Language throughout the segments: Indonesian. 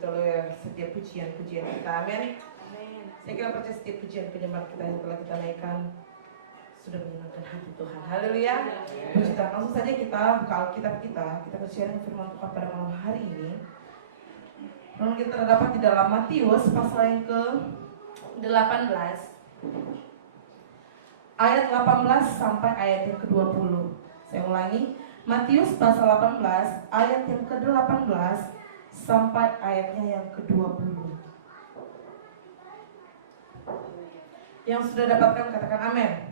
kita oleh setiap pujian-pujian kita. Amin. Saya kira percaya setiap pujian penyembah kita yang telah kita naikkan sudah menyenangkan hati Tuhan. Haleluya. Puji Tuhan. Langsung saja kita buka Alkitab kita bersiaran firman Tuhan pada malam hari ini. Firman kita terdapat di dalam Matius pasal yang ke-18 ayat 18 sampai ayat yang ke-20. Saya ulangi, Matius pasal 18 ayat yang ke-18 sampai ayatnya yang ke-20. Yang sudah dapatkan katakan amin.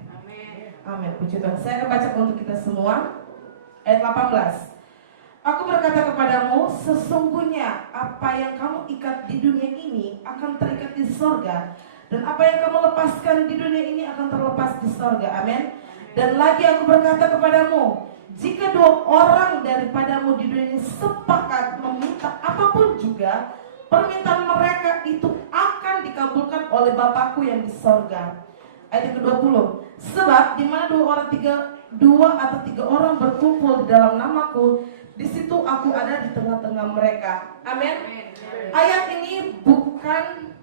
Amin. Puji Tuhan. Saya akan baca untuk kita semua. Ayat 18. Aku berkata kepadamu, sesungguhnya apa yang kamu ikat di dunia ini akan terikat di sorga, dan apa yang kamu lepaskan di dunia ini akan terlepas di sorga. Amin. Dan lagi aku berkata kepadamu, jika dua orang daripadamu di dunia ini sepakat meminta apapun juga, permintaan mereka itu akan dikabulkan oleh Bapakku yang di sorga. Ayat yang ke-20. Sebab di mana dua atau tiga orang berkumpul di dalam namaku, di situ aku ada di tengah-tengah mereka. Amin. Ayat ini bukan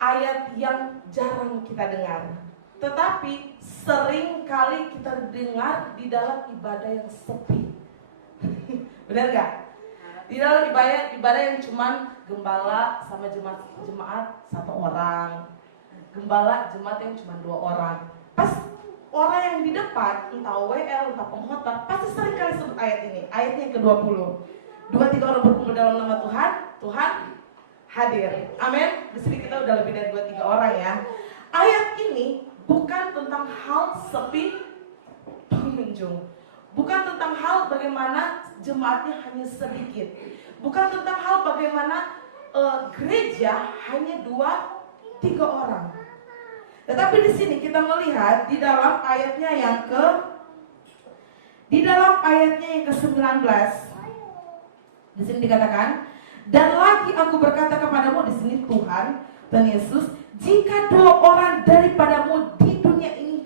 ayat yang jarang kita dengar, tetapi sering kali kita dengar di dalam ibadah yang sepi. Benar gak? Di dalam ibadah yang cuman gembala sama jemaat satu orang, gembala jemaat yang cuma 2 orang. Pas orang yang di depan, entah WL, entah pengkhotbah, pasti sering kali sebut ayat ini. Ayatnya ke-20. 2-3 orang berkumpul dalam nama Tuhan, Tuhan hadir. Amin. Di sini kita udah lebih dari 2-3 orang ya. Ayat ini bukan tentang hal sepi pengunjung. Bukan tentang hal bagaimana jemaatnya hanya sedikit. Bukan tentang hal bagaimana gereja hanya 2-3 orang. Tetapi di sini kita melihat di dalam ayatnya yang ke-19. Di sini dikatakan, dan lagi aku berkata kepadamu, di sini Tuhan Yesus, jika 2 orang daripadamu di dunia ini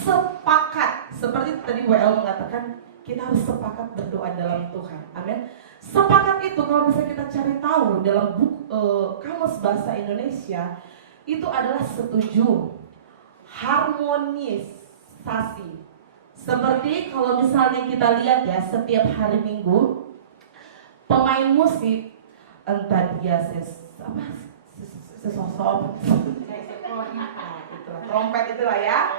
sepakat, seperti tadi WL mengatakan, kita harus sepakat berdoa dalam Tuhan. Amin. Sepakat itu kalau bisa kita cari tahu dalam Kamus Bahasa Indonesia, itu adalah setuju, harmonisasi. Seperti kalau misalnya kita lihat ya, setiap hari Minggu pemain musik, entah dia sesosok trompet itulah ya,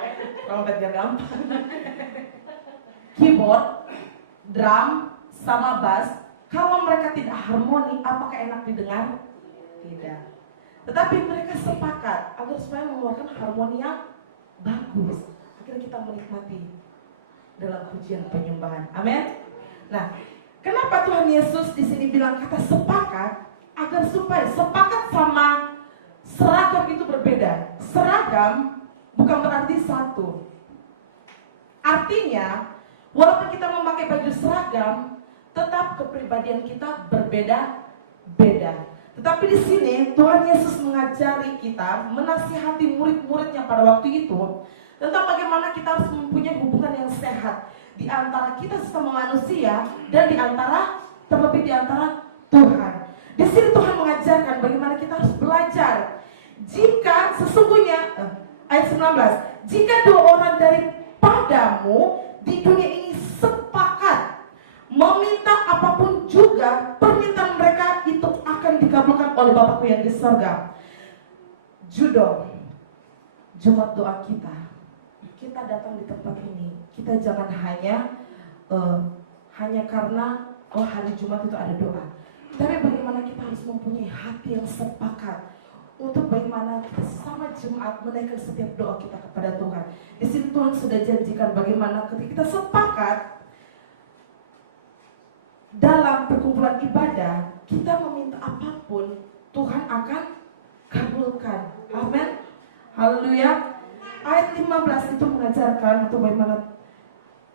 trompet biar gampang, keyboard, drum, sama bass, kalau mereka tidak harmoni, apakah enak didengar? Tidak. Tetapi mereka sepakat agar supaya mengeluarkan harmoni yang bagus. Akhirnya kita menikmati dalam pujian penyembahan. Amin. Nah, kenapa Tuhan Yesus di sini bilang kata sepakat? Agar supaya sepakat sama seragam itu berbeda. Seragam bukan berarti satu. Artinya, walaupun kita memakai baju seragam, tetap kepribadian kita berbeda-beda. Tetapi di sini Tuhan Yesus mengajari kita, menasihati murid-muridnya pada waktu itu tentang bagaimana kita harus mempunyai hubungan yang sehat di antara kita sesama manusia dan terlebih di antara Tuhan. Di sini Tuhan mengajarkan bagaimana kita harus belajar. Jika sesungguhnya ayat 19, jika 2 orang daripadamu di dunia ini sepakat meminta apapun juga, permintaan mereka itu akan dikabulkan oleh Bapakku yang di sorga. Judul Jumat doa kita datang di tempat ini, kita jangan hanya karena hari Jumat itu ada doa, tapi bagaimana kita harus mempunyai hati yang sepakat untuk bagaimana kita sama jemaat menaikkan setiap doa kita kepada Tuhan. Di sini Tuhan sudah janjikan bagaimana ketika kita sepakat dalam perkumpulan ibadah, kita meminta apapun, Tuhan akan kabulkan. Amin. Haleluya. Ayat 15 itu mengajarkan untuk bagaimana.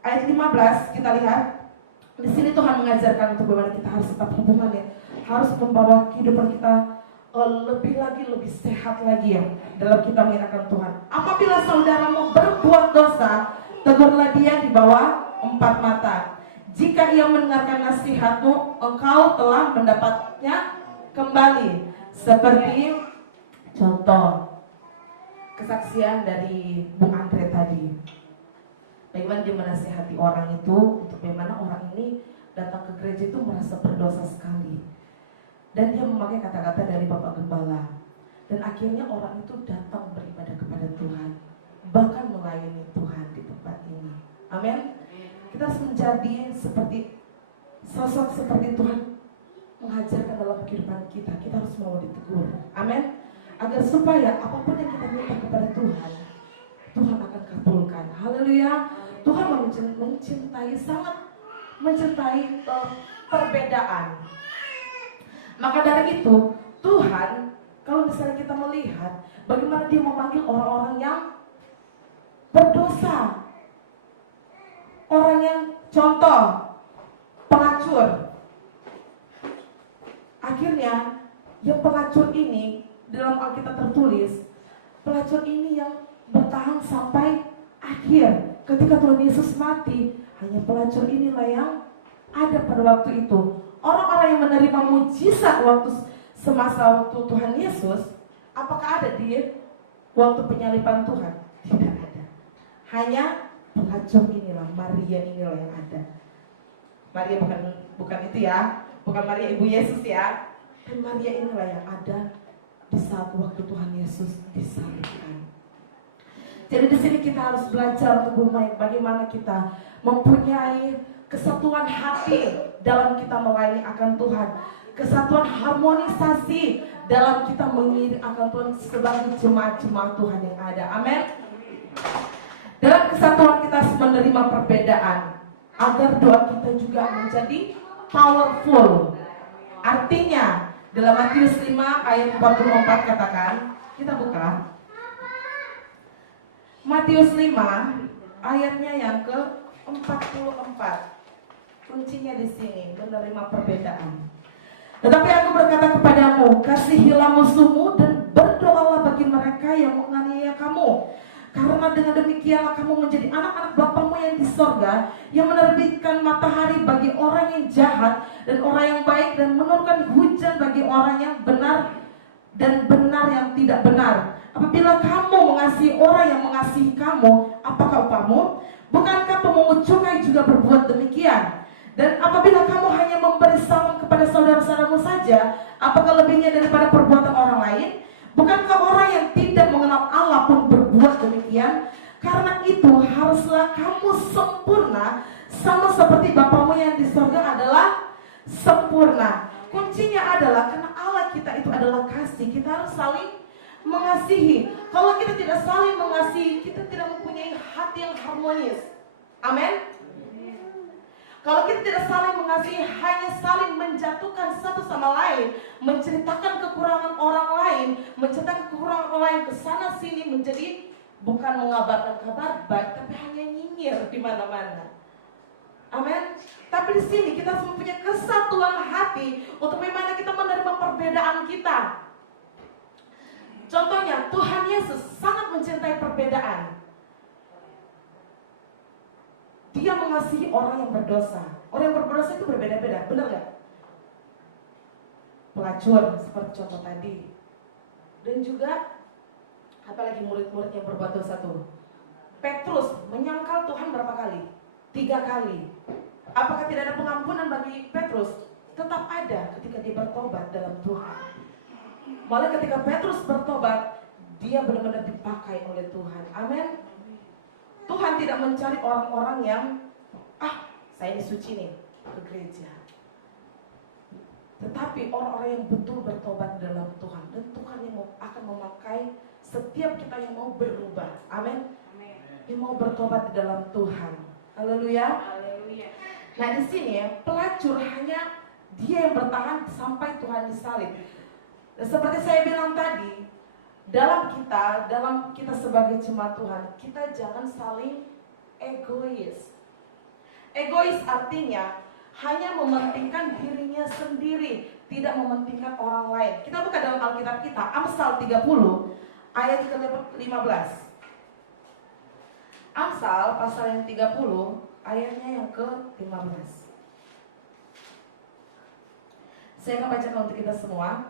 Ayat 15 kita lihat. Di sini Tuhan mengajarkan untuk bagaimana kita harus tetap hubungannya, harus membawa kehidupan kita lebih sehat lagi ya dalam kita mengenakan Tuhan. Apabila saudaramu berbuat dosa, tegurlah dia di bawah 4 mata. Jika ia mendengarkan nasihatmu, engkau telah mendapatnya kembali. Seperti contoh kesaksian dari Bung Andre tadi. Bagaimana dia menasihati orang itu, untuk bagaimana orang ini datang ke gereja itu merasa berdosa sekali. Dan dia memakai kata-kata dari Bapak Gembala. Dan akhirnya orang itu datang beribadah kepada Tuhan, bahkan melayani Tuhan di tempat ini. Amin. Kita harus menjadi seperti sosok seperti Tuhan mengajarkan dalam kehidupan kita. Kita harus mau ditegur. Amin. Agar supaya apapun yang kita minta kepada Tuhan, Tuhan akan kabulkan. Haleluya. Tuhan mencintai, sangat mencintai perbedaan. Maka dari itu Tuhan, kalau misalnya kita melihat bagaimana dia memanggil orang-orang yang berdosa, orang yang contoh pengacur. Akhirnya yang pengacur ini, dalam Alkitab tertulis, pelacur ini yang bertahan sampai akhir. Ketika Tuhan Yesus mati, hanya pelacur inilah yang ada pada waktu itu. Orang-orang yang menerima mujizat waktu semasa waktu Tuhan Yesus, apakah ada di waktu penyaliban Tuhan? Tidak ada. Hanya pelacur inilah, Maria inilah yang ada. Maria bukan itu ya, bukan Maria ibu Yesus ya. Dan Maria inilah yang ada di saat waktu Tuhan Yesus disalibkan. Jadi di sini kita harus belajar untuk bagaimana kita mempunyai kesatuan hati dalam kita melayani akan Tuhan, kesatuan harmonisasi dalam kita mengiring akan Tuhan sebagai jemaat-jemaat Tuhan yang ada. Amin. Dalam kesatuan kita harus menerima perbedaan agar doa kita juga menjadi powerful. Artinya dalam Matius 5 ayat 44 katakan, kita buka Matius 5 ayatnya yang ke-44. Kuncinya di sini, menerima perbedaan. Tetapi aku berkata kepadamu, kasihilah musuhmu dan berdoalah bagi mereka yang menganiaya kamu. Karena dengan demikianlah kamu menjadi anak-anak Bapamu yang di sorga, yang menerbitkan matahari bagi orang yang jahat dan orang yang baik, dan menurunkan hujan bagi orang yang benar dan benar yang tidak benar. Apabila kamu mengasihi orang yang mengasihi kamu, apakah upahmu? Bukankah pemungut cukai juga berbuat demikian? Dan apabila kamu hanya memberi salam kepada saudara-saudaramu saja, apakah lebihnya daripada perbuatan orang lain? Bukankah orang yang tidak mengenal Allah pun berbuat demikian? Karena itu haruslah kamu sempurna, sama seperti Bapamu yang di surga adalah sempurna. Kuncinya adalah karena Allah kita itu adalah kasih, kita harus saling mengasihi. Kalau kita tidak saling mengasihi, kita tidak mempunyai hati yang harmonis. Amin. Kalau kita tidak saling mengasihi, hanya saling menjatuhkan satu sama lain, menceritakan kekurangan orang lain, menceritakan kekurangan orang lain ke sana sini, menjadi bukan mengabarkan kabar baik, tapi hanya nyinyir di mana-mana. Amin. Tapi di sini kita harus mempunyai kesatuan hati untuk bagaimana kita menerima perbedaan kita. Contohnya, Tuhan Yesus sangat mencintai perbedaan. Dia mengasihi orang yang berdosa. Orang yang berdosa itu berbeda-beda, benar gak? Pelacur, seperti contoh tadi. Dan juga, apalagi murid-murid yang berbuat dosa tuh. Petrus menyangkal Tuhan berapa kali? 3 kali. Apakah tidak ada pengampunan bagi Petrus? Tetap ada ketika dia bertobat dalam Tuhan. Malah ketika Petrus bertobat, dia benar-benar dipakai oleh Tuhan. Amin. Tuhan tidak mencari orang-orang yang saya ini suci nih ke gereja. Tetapi orang-orang yang betul bertobat dalam Tuhan, dan Tuhan yang akan memakai setiap kita yang mau berubah. Amin. Yang mau bertobat di dalam Tuhan. Haleluya. Nah di sini pelacur hanya dia yang bertahan sampai Tuhan disalib. Dan seperti saya bilang tadi, dalam kita sebagai jemaat Tuhan, kita jangan saling egois. Egois artinya hanya mementingkan dirinya sendiri, tidak mementingkan orang lain. Kita buka dalam Alkitab kita, Amsal 30 ayat ke-15. Amsal pasal yang 30 ayatnya yang ke-15. Saya akan bacakan untuk kita semua.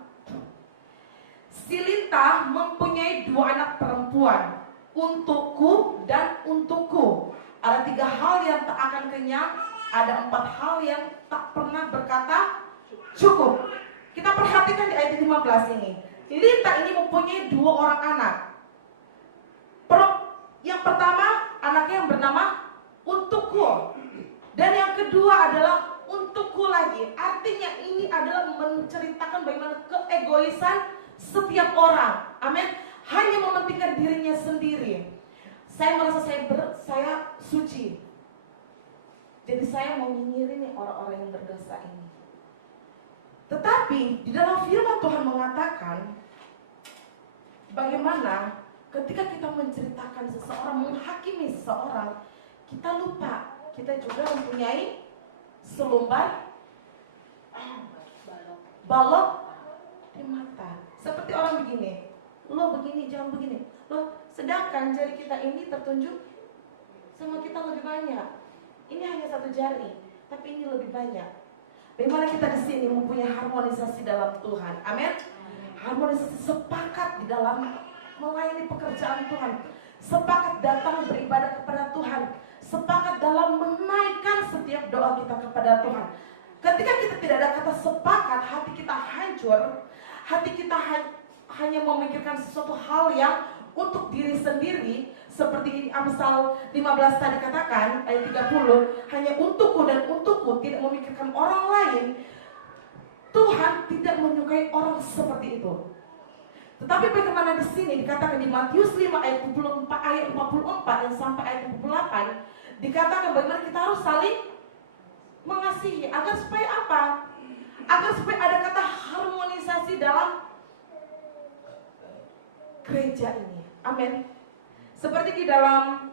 Si Lintah mempunyai 2 anak perempuan, untukku dan untukku. Ada 3 hal yang tak akan kenyang, ada 4 hal yang tak pernah berkata cukup. Kita perhatikan di ayat 15 ini. Lintah ini mempunyai 2 orang anak. Yang pertama, anaknya yang bernama untukku. Dan yang kedua adalah untukku lagi. Artinya ini adalah menceritakan bagaimana keegoisan setiap orang. Amin. Hanya mementingkan dirinya sendiri. Saya merasa saya suci. Jadi saya mau nyinyirin nih orang-orang yang berdosa ini. Tetapi di dalam firman Tuhan mengatakan bagaimana ketika kita menceritakan seseorang, menghakimi seseorang, kita lupa kita juga mempunyai selumbar balok di mata. Seperti orang begini, lo begini, jangan begini. Lo sedangkan jari kita ini tertunjuk sama kita lebih banyak. Ini hanya 1 jari, tapi ini lebih banyak. Bagaimana kita di sini mempunyai harmonisasi dalam Tuhan? Amin. Harmonisasi, sepakat di dalam melayani pekerjaan Tuhan, sepakat datang beribadah kepada Tuhan, sepakat dalam menaikkan setiap doa kita kepada Tuhan. Ketika kita tidak ada kata sepakat, hati kita hancur, hati kita hanya memikirkan sesuatu hal yang untuk diri sendiri, seperti Amsal 15 tadi katakan, ayat 30, hanya untukku dan untukku, tidak memikirkan orang lain. Tuhan tidak menyukai orang seperti itu. Tetapi bagaimana di sini dikatakan di Matius 5 ayat 44 dan sampai ayat 48, dikatakan bagaimana kita harus saling mengasihi. Agar supaya apa? Agar supaya ada kata harmonisasi dalam gereja ini. Amin. Seperti di dalam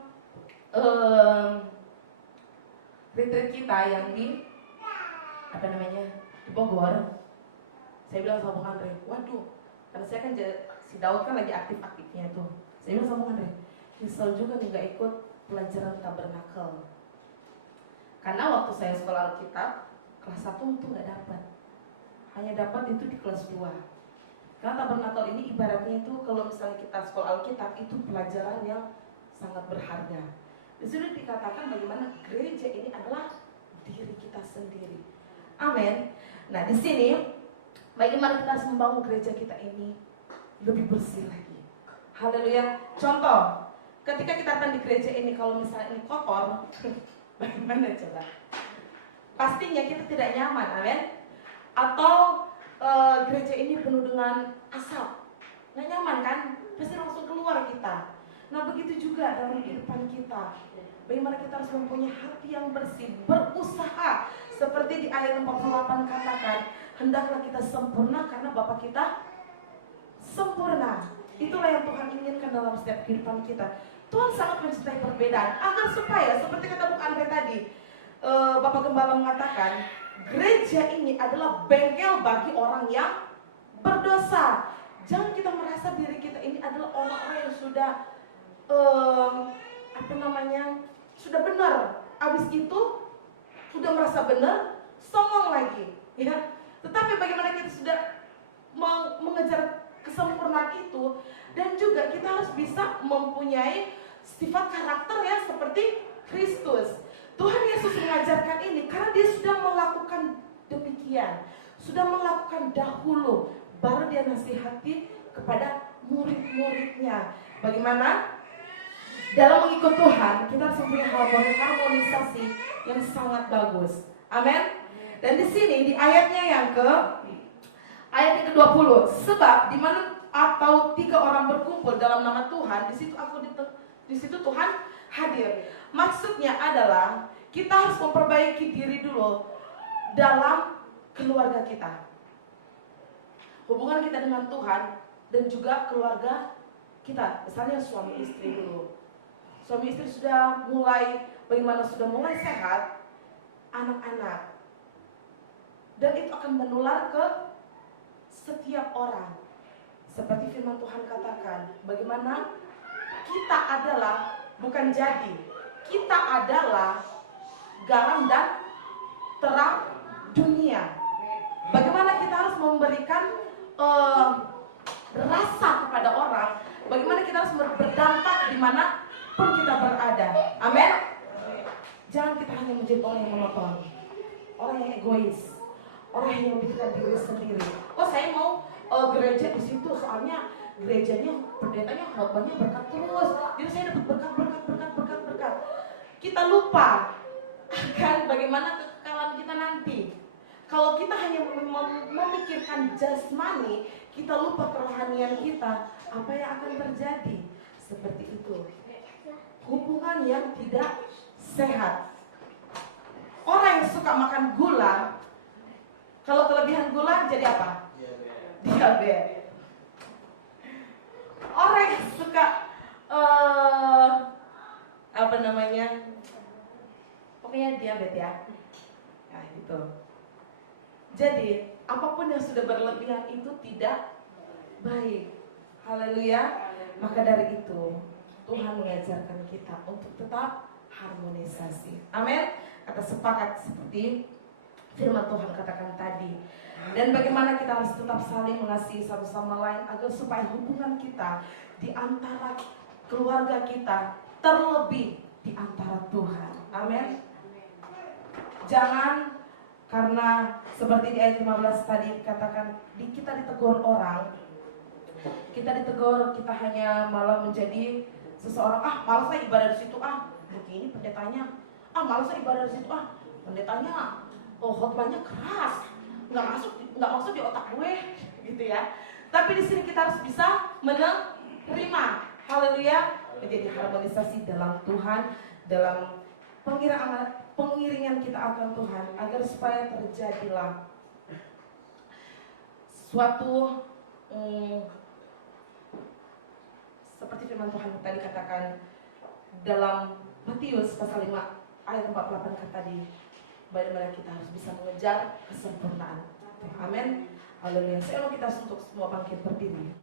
retreat kita yang di di Bogor, saya bilang sama Bung Andre, waduh, karena saya kan si Daud kan lagi aktif-aktifnya tuh. Saya bilang sama Bung Andre, nyesel juga nih gak ikut pelajaran tabernakel. Karena waktu saya sekolah Alkitab kelas 1 itu gak dapat. Hanya dapat itu di kelas 2. Karena tabernakel ini ibaratnya itu kalau misalnya kita sekolah Alkitab itu pelajaran yang sangat berharga. Di sini dikatakan bagaimana gereja ini adalah diri kita sendiri. Amin. Nah di sini bagaimana kita harus membangun gereja kita ini lebih bersih lagi. Haleluya. Contoh, ketika kita datang di gereja ini, kalau misalnya ini kotor, bagaimana coba? Pastinya kita tidak nyaman, amin. Atau gereja ini penuh dengan asap, nggak nyaman kan? Pasti langsung keluar kita. Nah begitu juga dalam kehidupan kita. Bagaimana kita harus mempunyai hati yang bersih, berusaha. Seperti di ayat 48 katakan, hendaklah kita sempurna karena Bapa kita sempurna. Itulah yang Tuhan inginkan dalam setiap kehidupan kita. Tuhan sangat mencintai perbedaan agar supaya seperti kata Bung Andre tadi, Bapak Gembala mengatakan, gereja ini adalah bengkel bagi orang yang berdosa. Jangan kita merasa diri kita ini adalah orang-orang yang sudah sudah benar. Habis itu sudah merasa benar, songong lagi, ya. Tetapi bagaimana kita sudah mengejar kesempurnaan itu, dan juga kita harus bisa mempunyai sifat karakter yang seperti Kristus. Tuhan Yesus mengajarkan ini karena dia sudah melakukan demikian, sudah melakukan dahulu, baru dia nasihati kepada murid-muridnya. Bagaimana dalam mengikut Tuhan kita harus mempunyai harmonisasi yang sangat bagus. Amin. Dan di sini di ayatnya yang ayat ke-20, sebab di mana atau 3 orang berkumpul dalam nama Tuhan, di situ Tuhan hadir. Maksudnya adalah kita harus memperbaiki diri dulu dalam keluarga kita, hubungan kita dengan Tuhan dan juga keluarga kita. Misalnya suami istri dulu. Suami istri sudah mulai sehat, anak-anak, dan itu akan menular ke setiap orang. Seperti firman Tuhan katakan, bagaimana kita adalah bukan jadi, kita adalah garam dan terang dunia. Bagaimana kita harus memberikan rasa kepada orang, bagaimana kita harus berdampak dimanapun kita berada. Amin. Jangan kita hanya menjadi orang yang monoton, orang yang egois, orang yang memikirkan diri sendiri. Oh, saya mau gereja di situ, soalnya gerejanya, pendetanya, khotbahnya berkat terus, jadi saya dapat berkat. Kita lupa akan bagaimana kekekalan kita nanti. Kalau kita hanya memikirkan jasmani, kita lupa kerohanian kita, apa yang akan terjadi? Seperti itu. Hubungan yang tidak sehat. Orang yang suka makan gula, kalau kelebihan gula jadi apa? Diabetes. Orang yang suka pokoknya diabetes ya. Nah, gitu. Jadi, apapun yang sudah berlebihan itu tidak baik. Haleluya. Maka dari itu, Tuhan mengajarkan kita untuk tetap harmonisasi. Amin. Kata sepakat seperti firman Tuhan katakan tadi. Dan bagaimana kita harus tetap saling mengasihi satu sama lain agar supaya hubungan kita di antara keluarga kita, terlebih di antara Tuhan. Amin. Jangan karena seperti di ayat 15 tadi katakan, kita ditegur orang, kita hanya malah menjadi seseorang, malas lah ibadah di situ, begini pendetanya, malas lah ibadah di situ, pendetanya, khotbahnya keras, nggak masuk di otak gue, gitu ya. Tapi di sini kita harus bisa menerima, haleluya, menjadi harmonisasi dalam Tuhan, dalam pengiringan kita akan Tuhan, agar supaya terjadilah suatu seperti firman Tuhan tadi katakan dalam Matius pasal 5 ayat 48 kata tadi, bagaimana kita harus bisa mengejar kesempurnaan. Amin. Haleluya. Saya mau kita untuk semua bangkit berdiri.